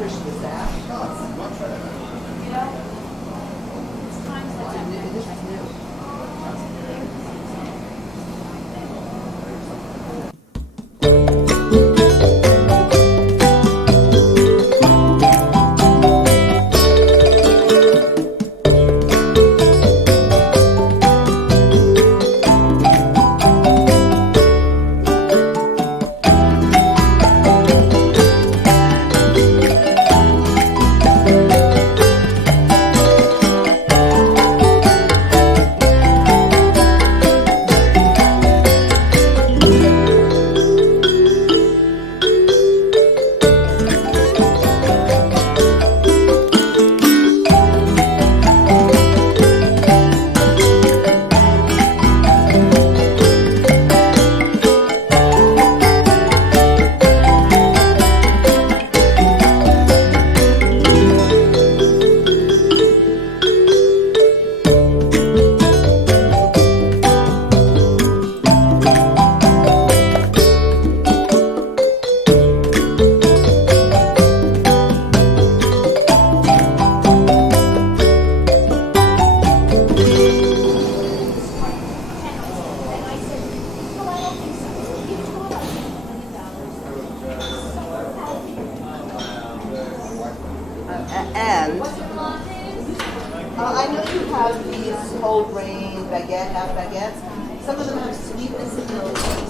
push the sash. This is new. And I know you have these whole grain baguette, half baguettes. Some of them have sweetness in those.